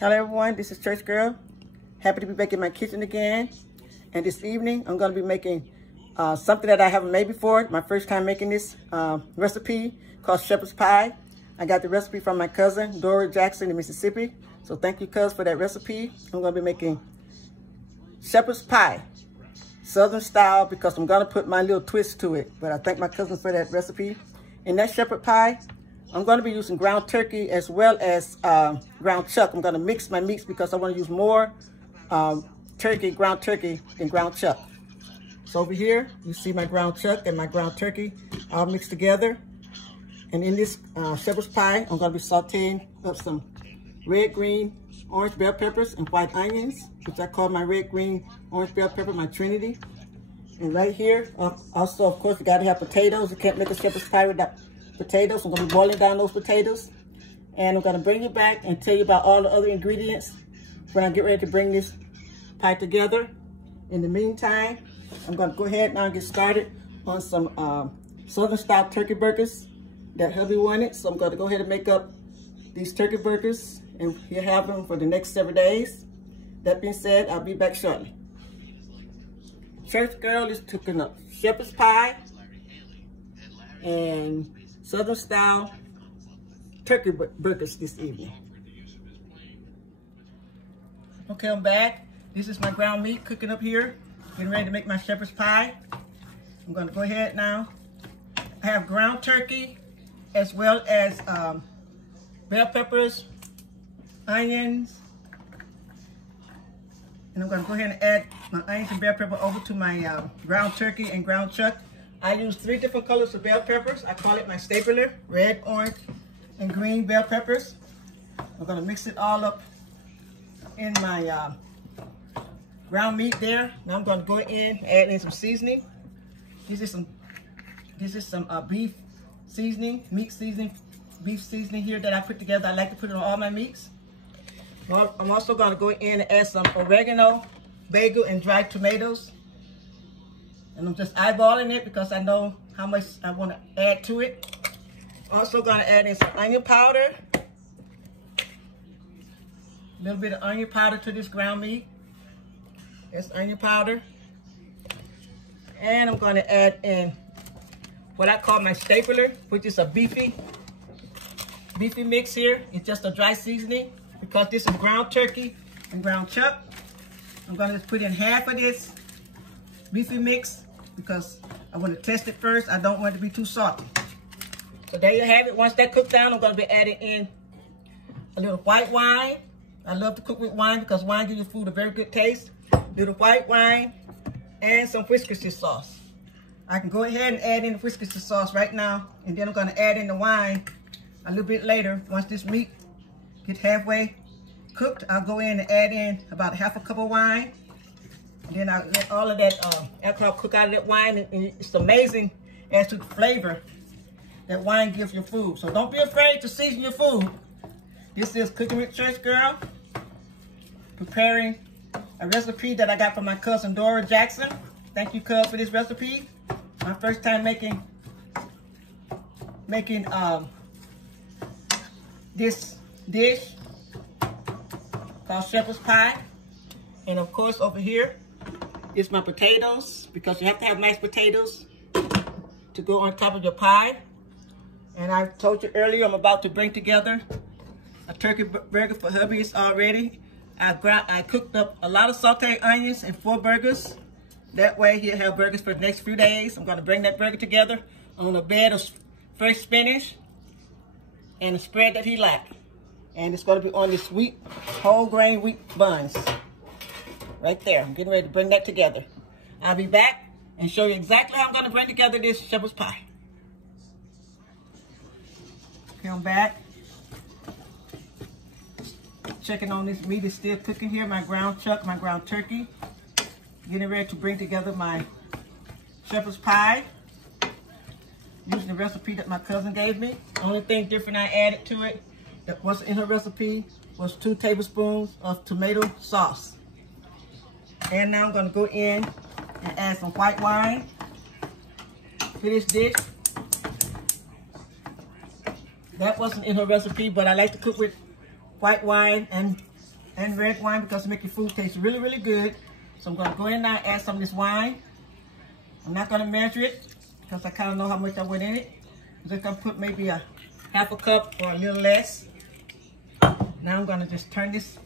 Hello everyone, this is Church Girl. Happy to be back in my kitchen again. And this evening, I'm going to be making something that I haven't made before. My first time making this recipe called shepherd's pie. I got the recipe from my cousin, Dora Jackson in Mississippi. So thank you, cuz, for that recipe. I'm going to be making shepherd's pie, Southern style, because I'm going to put my little twist to it. But I thank my cousin for that recipe. In that shepherd pie, I'm going to be using ground turkey as well as ground chuck. I'm going to mix my meats because I want to use more ground turkey than ground chuck. So over here, you see my ground chuck and my ground turkey all mixed together. And in this shepherd's pie, I'm going to be sauteing up some red, green, orange bell peppers and white onions, which I call my red, green, orange bell pepper, my Trinity. And right here, also, of course, you got to have potatoes. You can't make a shepherd's pie without potatoes. I'm going to be boiling down those potatoes. And I'm going to bring you back and tell you about all the other ingredients when I get ready to bring this pie together. In the meantime, I'm going to go ahead now and get started on some Southern style turkey burgers that hubby wanted. So I'm going to go ahead and make up these turkey burgers, and he'll have them for the next several days. That being said, I'll be back shortly. Church Girl is cooking up shepherd's pie and Southern style turkey burgers this evening. Okay, I'm back. This is my ground meat cooking up here. Getting ready to make my shepherd's pie. I'm going to go ahead now. I have ground turkey as well as bell peppers, onions, and I'm going to go ahead and add my onions and bell pepper over to my ground turkey and ground chuck. I use 3 different colors of bell peppers. I call it my stapler: red, orange, and green bell peppers. I'm going to mix it all up in my ground meat there. Now I'm going to go in and add in some seasoning. This is some beef seasoning, meat seasoning, beef seasoning here that I put together. I like to put it on all my meats. Well, I'm also going to go in and add some oregano, basil, and dried tomatoes. And I'm just eyeballing it because I know how much I want to add to it. Also going to add in some onion powder. A little bit of onion powder to this ground meat. That's onion powder. And I'm going to add in what I call my stapler, which is a beefy mix here. It's just a dry seasoning because this is ground turkey and ground chuck. I'm going to just put in half of this beefy mix because I want to test it first. I don't want it to be too salty. So there you have it. Once that cooks down, I'm going to be adding in a little white wine. I love to cook with wine because wine gives your food a very good taste. A little white wine and some Worcestershire sauce. I can go ahead and add in the Worcestershire sauce right now, and then I'm going to add in the wine a little bit later. Once this meat gets halfway cooked, I'll go in and add in about half a cup of wine. And then I'll let all of that alcohol cook out of that wine. And it's amazing as to the flavor that wine gives your food. So don't be afraid to season your food. This is Cooking with Church Girl, preparing a recipe that I got from my cousin Dora Jackson. Thank you, cuz, for this recipe. My first time making this dish called shepherd's pie. And of course, over here is my potatoes, because you have to have mashed potatoes to go on top of your pie. And I told you earlier, I'm about to bring together a turkey burger for hubby's already. I cooked up a lot of sauteed onions and 4 burgers. That way he'll have burgers for the next few days. I'm going to bring that burger together on a bed of fresh spinach and a spread that he likes. And it's going to be on this wheat, whole grain wheat buns. Right there. I'm getting ready to bring that together. I'll be back and show you exactly how I'm going to bring together this shepherd's pie. Okay, I'm back. Checking on this meat is still cooking here. My ground chuck, my ground turkey. Getting ready to bring together my shepherd's pie. Using the recipe that my cousin gave me. The only thing different I added to it that wasn't in her recipe was 2 tablespoons of tomato sauce. And now I'm going to go in and add some white wine to this dish. That wasn't in her recipe, but I like to cook with white wine and and red wine because it makes your food taste really, really good. So I'm gonna go in now and add some of this wine. I'm not gonna measure it because I kind of know how much I went in it. I'm just gonna put maybe a half a cup or a little less. Now I'm gonna just turn this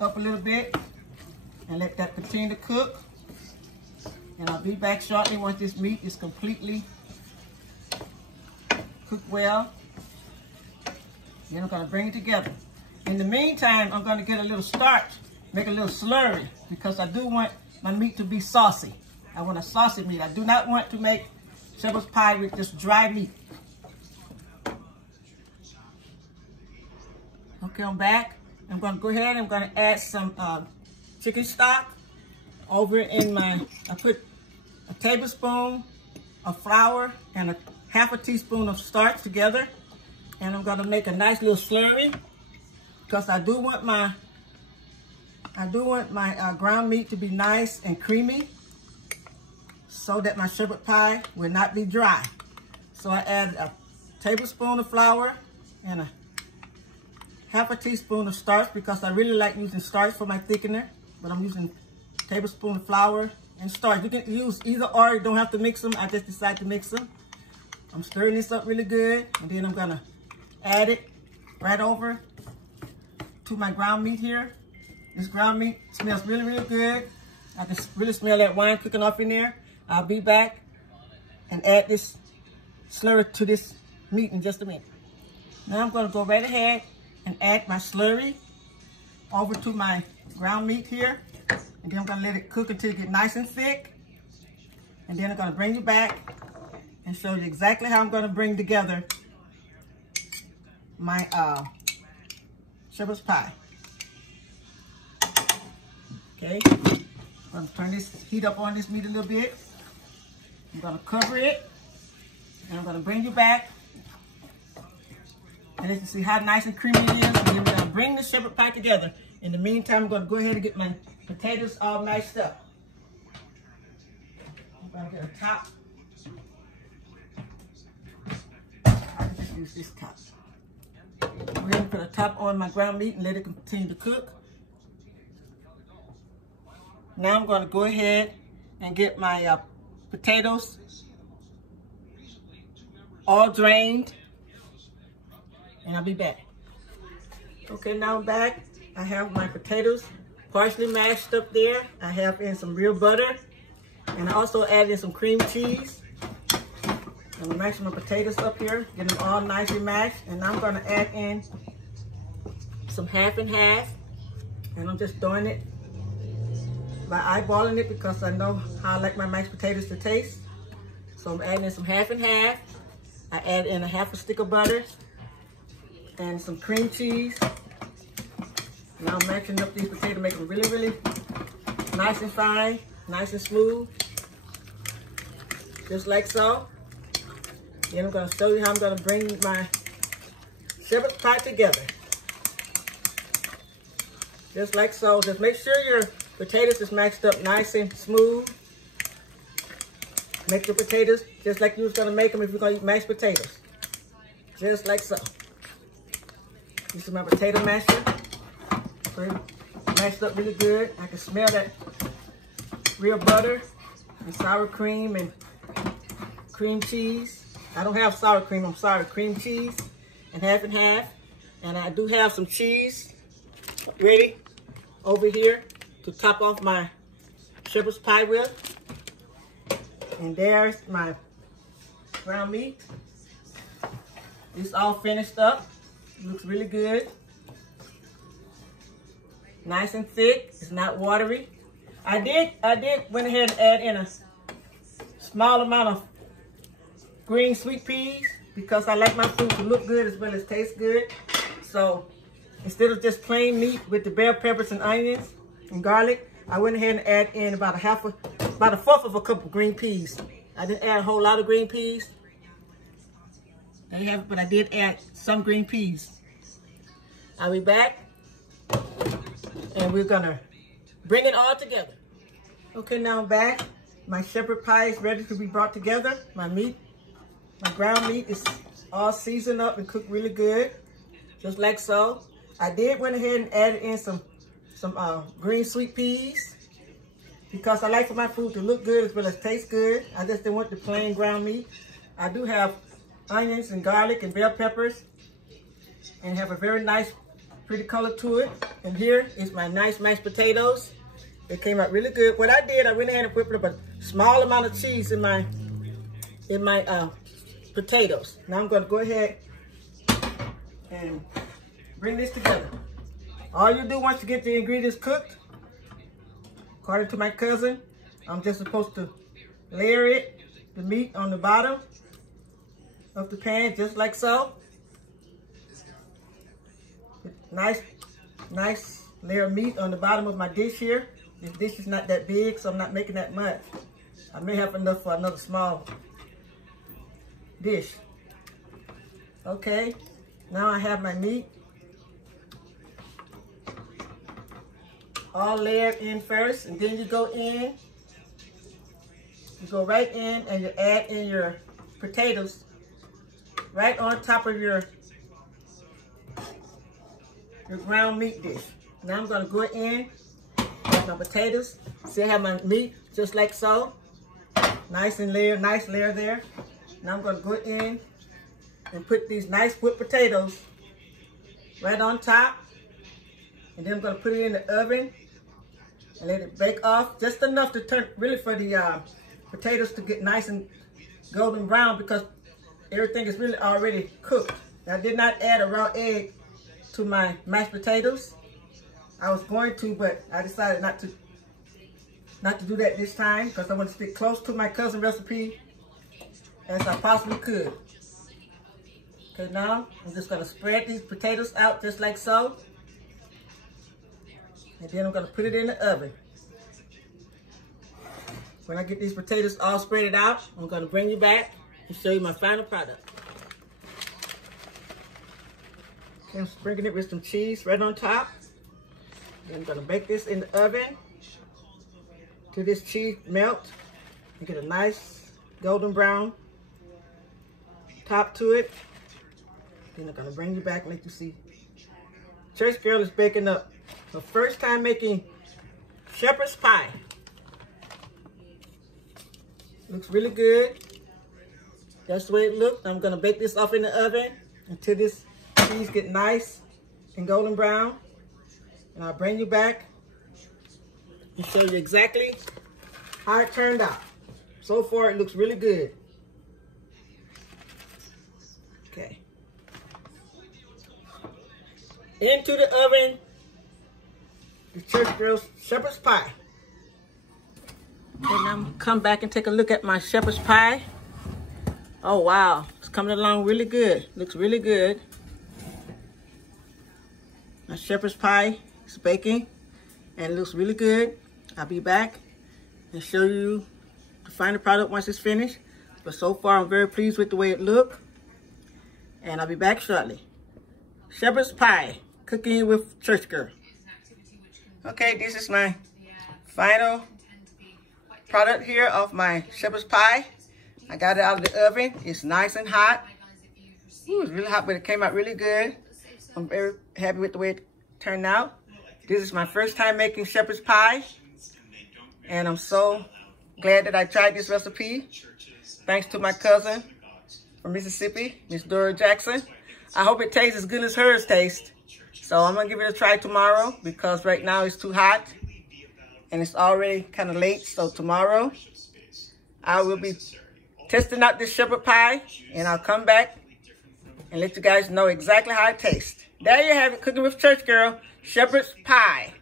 up a little bit and let that continue to cook. And I'll be back shortly once this meat is completely cooked well. Then I'm gonna bring it together. In the meantime, I'm gonna get a little starch, make a little slurry, because I do want my meat to be saucy. I want a saucy meat. I do not want to make shepherd's pie with just dry meat. Okay, I'm back. I'm gonna go ahead and I'm gonna add some chicken stock over in my, I put a tablespoon of flour and a half a teaspoon of starch together. And I'm gonna make a nice little slurry because I do want my ground meat to be nice and creamy so that my shepherd pie will not be dry. So I add a tablespoon of flour and a half a teaspoon of starch because I really like using starch for my thickener, but I'm using a tablespoon of flour and starch. You can use either or, you don't have to mix them. I just decided to mix them. I'm stirring this up really good, and then I'm gonna add it right over to my ground meat here. This ground meat smells really, really good. I can really smell that wine cooking off in there. I'll be back and add this slurry to this meat in just a minute. Now I'm gonna go right ahead and add my slurry over to my ground meat here. And then I'm gonna let it cook until it gets nice and thick. And then I'm gonna bring it back and show you exactly how I'm gonna bring together my shepherd's pie. Okay, I'm gonna turn this heat up on this meat a little bit. I'm gonna cover it, and I'm gonna bring it back. And you can see how nice and creamy it is. And then we're gonna bring the shepherd pie together. In the meantime, I'm gonna go ahead and get my potatoes all mashed up. I'm gonna get a top. I can just use this top. Go ahead and put a top on my ground meat and let it continue to cook. Now I'm gonna go ahead and get my potatoes all drained. And I'll be back. Okay, now I'm back. I have my potatoes partially mashed up there. I have in some real butter. And I also added in some cream cheese. I'm gonna mash my potatoes up here, get them all nicely mashed. And now I'm gonna add in some half and half. And I'm just doing it by eyeballing it because I know how I like my mashed potatoes to taste. So I'm adding in some half and half. I add in a half a stick of butter and some cream cheese. Now I'm mashing up these potatoes, make them really, really nice and fine, nice and smooth, just like so. Then I'm gonna show you how I'm gonna bring my shepherd's pie together. Just like so. Just make sure your potatoes is mashed up nice and smooth. Make your potatoes just like you was gonna make them if you're gonna eat mashed potatoes. Just like so. This is my potato masher. Mashed up really good. I can smell that real butter and sour cream and cream cheese. I don't have sour cream, I'm sorry, cream cheese and half. And I do have some cheese ready over here to top off my shepherd's pie with. And there's my ground meat. It's all finished up. Looks really good. Nice and thick. It's not watery. I did went ahead and add in a small amount of green sweet peas because I like my food to look good as well as taste good. So instead of just plain meat with the bell peppers and onions and garlic, I went ahead and add in about a fourth of a cup of green peas. I didn't add a whole lot of green peas. There you have it, but I did add some green peas. I'll be back and we're gonna bring it all together. Okay, now I'm back. My shepherd pie is ready to be brought together. My ground meat is all seasoned up and cooked really good, just like so. I did went ahead and added in some green sweet peas because I like for my food to look good as well as taste good. I just didn't want the plain ground meat. I do have onions and garlic and bell peppers and have a very nice, pretty color to it. And here is my nice mashed potatoes. They came out really good. What I did, I went ahead and whipped up a small amount of cheese in my potatoes. Now I'm gonna go ahead and bring this together. All you do once you get the ingredients cooked, according to my cousin, I'm just supposed to layer it, the meat on the bottom of the pan, just like so. Nice layer of meat on the bottom of my dish here. This dish is not that big, so I'm not making that much. I may have enough for another small dish. Okay, now I have my meat all layered in first, and then you go right in and you add in your potatoes right on top of your ground meat dish. Now I'm gonna go in with my potatoes. See, I have my meat just like so. Nice layer there. Now I'm gonna go in and put these nice whipped potatoes right on top. And then I'm gonna put it in the oven and let it bake off just enough to turn, really for the potatoes to get nice and golden brown, because everything is really already cooked. I did not add a raw egg to my mashed potatoes. I was going to, but I decided not to do that this time because I want to stick close to my cousin recipe as I possibly could. Okay, now I'm just gonna spread these potatoes out just like so. And then I'm gonna put it in the oven. When I get these potatoes all spread out, I'm gonna bring you back and show you my final product. Okay, I'm sprinkling it with some cheese right on top. Then I'm gonna bake this in the oven till this cheese melts and get a nice golden brown top to it. Then I'm gonna bring you back and let you see. Church Girl is baking up her first time making shepherd's pie. Looks really good. That's the way it looks. I'm gonna bake this off in the oven until this cheese get nice and golden brown. And I'll bring you back and show you exactly how it turned out. So far, it looks really good. Okay. Into the oven, the Church Girl's shepherd's pie. Okay, now I'm gonna come back and take a look at my shepherd's pie. Oh wow, it's coming along really good. Looks really good. My shepherd's pie is baking and it looks really good. I'll be back and show you the final product once it's finished. But so far, I'm very pleased with the way it looked. And I'll be back shortly. Shepherd's pie, cooking with Church Girl. Okay, this is my final product here of my shepherd's pie. I got it out of the oven. It's nice and hot. Ooh, it's really hot, but it came out really good. I'm very happy with the way it turned out. This is my first time making shepherd's pie. And I'm so glad that I tried this recipe. Thanks to my cousin from Mississippi, Miss Dora Jackson. I hope it tastes as good as hers tastes. So I'm gonna give it a try tomorrow because right now it's too hot and it's already kind of late. So tomorrow I will be testing out this shepherd pie and I'll come back and let you guys know exactly how it tastes. There you have it, cooking with Church Girl, shepherd's pie.